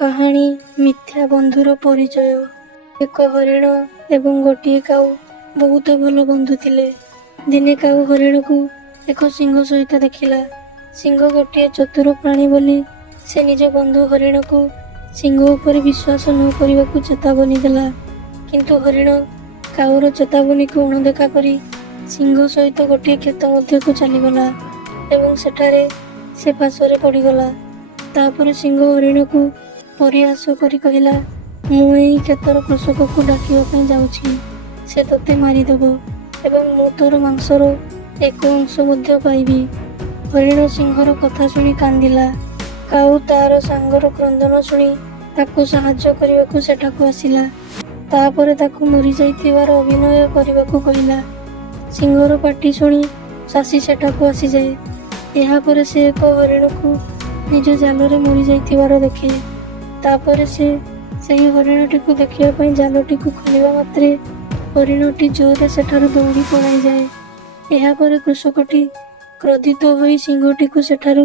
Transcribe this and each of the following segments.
କାହାଣୀ ମିଥ୍ୟା ବନ୍ଧୁର ପରିଚୟ। ଏକ ହରିଣ ଏବଂ ଗୋଟିଏ କାଉ ବହୁତ ଭଲ ବନ୍ଧୁ ଥିଲେ। ଦିନେ କାଉ ହରିଣକୁ ଏକ ସିଂହ ସହିତ ଦେଖିଲା। ସିଂହ ଗୋଟିଏ ଚତୁର ପ୍ରାଣୀ ବୋଲି ସେ ନିଜ ବନ୍ଧୁ ହରିଣକୁ ସିଂହ ଉପରେ ବିଶ୍ୱାସ ନ କରିବାକୁ ଚେତାବନୀ ଦେଲା। କିନ୍ତୁ ହରିଣ କାଉର ଚେତାବନୀକୁ ଅଣଦେଖା କରି ସିଂହ ସହିତ ଗୋଟିଏ କ୍ଷେତ ମଧ୍ୟକୁ ଚାଲିଗଲା ଏବଂ ସେଠାରେ ସେ ପାଶରେ ପଡ଼ିଗଲା। ତାପରେ ସିଂହ ହରିଣକୁ ପରିହାସ କରି କହିଲା, ମୁଁ ଏହି କ୍ଷେତର କୃଷକକୁ ଡାକିବା ପାଇଁ ଯାଉଛି। ସେ ତୋତେ ମାରିଦେବ ଏବଂ ମୁଁ ତୋର ମାଂସର ଏକ ଅଂଶ ମଧ୍ୟ ପାଇବି। ହରିଣ ସିଂହର କଥା ଶୁଣି କାନ୍ଦିଲା। କାଉ ତାର ସାଙ୍ଗର କ୍ରନ୍ଦନ ଶୁଣି ତାକୁ ସାହାଯ୍ୟ କରିବାକୁ ସେଠାକୁ ଆସିଲା। ତାପରେ ତାକୁ ମରିଯାଇଥିବାର ଅଭିନୟ କରିବାକୁ କହିଲା। ସିଂହର ପାଟି ଶୁଣି ଶାସୀ ସେଠାକୁ ଆସିଯାଏ। ଏହାପରେ ସେ ଏକ ହରିଣକୁ ନିଜ ଜାଲରେ ମରିଯାଇଥିବାର ଦେଖେ। ତାପରେ ସେ ସେହି ହରିଣଟିକୁ ଦେଖିବା ପାଇଁ ଜାଲଟିକୁ ଖୋଲିବା ମାତ୍ରେ ହରିଣଟି ଜୋରରେ ସେଠାରୁ ଦୌଡ଼ି ପଳାଇଯାଏ। ଏହାପରେ କୃଷକଟି କ୍ରୋଧିତ ହୋଇ ସିଂହଟିକୁ ସେଠାରୁ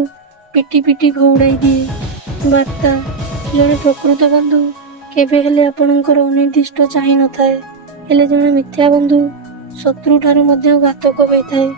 ପିଟି ପିଟି ଘଉଡ଼ାଇ ଦିଏ। ବାର୍ତ୍ତା, ଜଣେ ପ୍ରକୃତ ବନ୍ଧୁ କେବେ ହେଲେ ଆପଣଙ୍କର ଅନିର୍ଦ୍ଦିଷ୍ଟ ଚାହିଁ ନଥାଏ, ହେଲେ ଜଣେ ମିଥ୍ୟା ବନ୍ଧୁ ଶତ୍ରୁଠାରୁ ମଧ୍ୟ ଘାତକ ହୋଇଥାଏ।